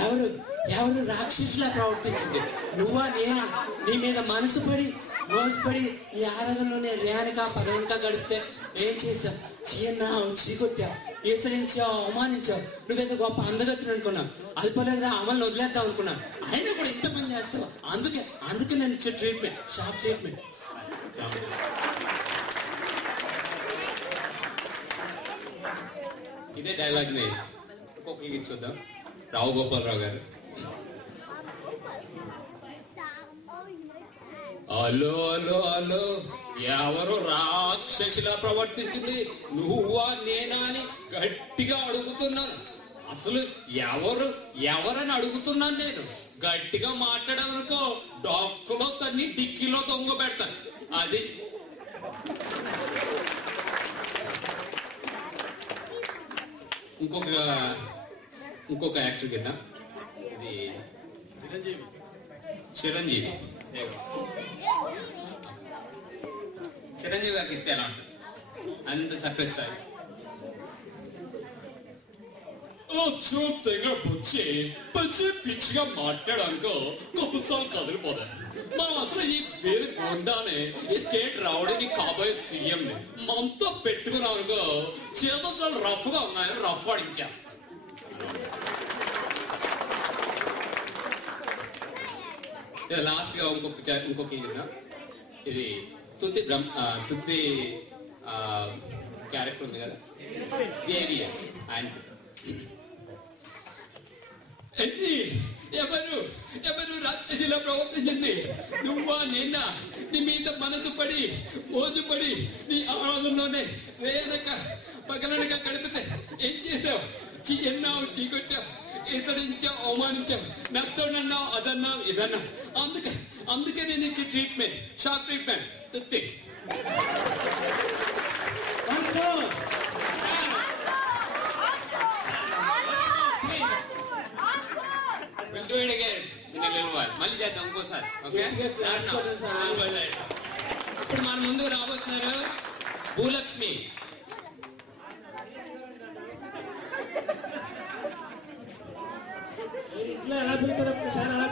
ఎవరు ఎవరు రాక్షసులా ప్రవర్తించింది? నువ్వా నేనా? నీ మీద మనసు పడి మోసపడి నీ ఆరాధనలోనే రేణుక పగలనక గడిపితే ఏం చేశావు? చీన్నావు, చీకొట్టావు, ఈసరించావు, అవమానించావు. నువ్వేదో గొప్ప అందగత్తుని అనుకున్నావు. అల్పలేదురా అమల్ని వదిలేద్దాం అనుకున్నావు. అయినా కూడా ఇంత పని చేస్తావు. అందుకే నేను ఇచ్చే ట్రీట్మెంట్, షార్ట్ ట్రీట్మెంట్. ఇదే డైలాగ్ ని ఇంకొకరికి చూద్దాం. రావు గోపాలరావు గారు. హలో హలో హలో, ఎవరు రాక్షసిలా ప్రవర్తించింది? నువ్వా నేనా అని గట్టిగా అడుగుతున్నాను. అసలు ఎవరని అడుగుతున్నాను నేను. గట్టిగా మాట్లాడామనుకో డొక్కలో తన్ని డిక్కీలో దొంగ పెడతాను. అది ఇంకొక యాక్టర్ కింద ఇది చిరంజీవి గారికి ఇస్తే ఎలా ఉంటుంది? అంత సర్ప్రైజ్ స్టార్. పచ్చి పిచ్చిగా మాట్లాడానుకో కొబ్బసాలు కదిలిపోతాయి. మనం అసలు ఈ వేది కొండానే ఈ స్టేట్ రావడానికి కాబోయే సీఎం ని మనతో పెట్టుకున్నానుకో చేతులు చాలా రఫ్ గా ఉన్నాయని రఫ్ ఆడించేస్తాం. లాస్ట్ గా ఇంకొక ఇది తుత్తి క్యారెక్టర్ ఉంది కదా, దేవిఎస్. ఆయన ఎవరు రాక్షసిలా ప్రవర్తించింది? నువ్వా నేనా? నీ మీద మనసు పడి మోజుపడి నీ ఆనందంలోనే రేనక పగలనక గడిపితే ఏం చేసావు? ఎన్నావు, చీకొట్టావు, ఈసడించావు, అవమానించావు, నవ్వుతానన్నావు, అదన్నావు, ఇదన్నావు. అందుకే నేను ఇచ్చే ట్రీట్మెంట్, షార్ట్ ట్రీట్మెంట్. తుత్తి. మళ్ళీ చేద్దాం ఇంకోసారి. ఇప్పుడు మన ముందు రాబోతున్నారు భూలక్ష్మి. ఇంట్లో ఎలా పెడతారు? ఒక్కసారి అలా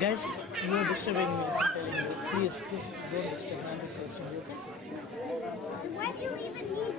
Guys, you are disturbing me. Please don't disturb me. What do you even need?